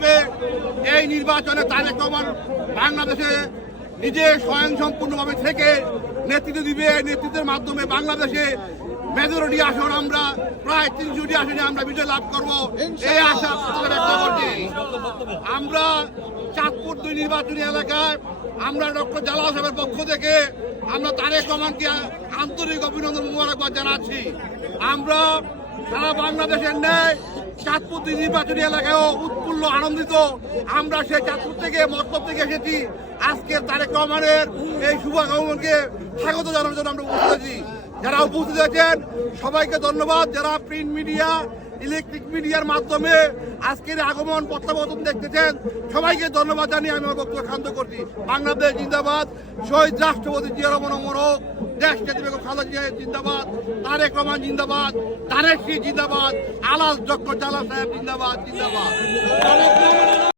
হবে। এই নির্বাচনে তারেক রহমান বাংলাদেশে নিজে স্বয়ং সম্পূর্ণভাবে থেকে নেতৃত্ব দিবে। নেতৃত্বের মাধ্যমে বাংলাদেশে মেজরিটি আসন আমরা প্রায় তিনশোটি আসনে আমরা বিজয় লাভ করব। এই আশা ব্যক্ত করছি। আমরা চাঁদপুর দুই নির্বাচনী এলাকায় আমরা ডক্টর জালাল সাহেবের পক্ষ থেকে আমরা তারেক রহমানকে আন্তরিক অভিনন্দন মোবারকবাদ জানাচ্ছি। আমরা সারা বাংলাদেশের ন্যায়, চাঁদপুর নির্বাচনী এলাকায় উৎফুল্ল, আনন্দিত। আমরা সেই চাঁদপুর থেকে, মতলব থেকে এসেছি। আজকে তারেক রহমানের এই শুভাগমনকে স্বাগত জানানোর জন্য আমরা উপস্থিত আছি। যারা উপস্থিত আছেন সবাইকে ধন্যবাদ। যারা প্রিন্ট মিডিয়া ইলেকট্রিক মিডিয়ার মাধ্যমে আজকের আগমন প্রত্যাবর্তন দেখতেছেন। সবাইকে ধন্যবাদ জানিয়ে আমি আমার বক্তব্য করছি। বাংলাদেশ জিন্দাবাদ, শহীদ রাষ্ট্রপতি জিয়া রহমান হোক দেশ নেত্রী বেগম খালেদা জিয়া জিন্দাবাদ, তারেক রহমান জিন্দাবাদ, তারেক জিন্দাবাদ, আলাস ডক্টর জালা সাহেব জিন্দাবাদ জিন্দাবাদ।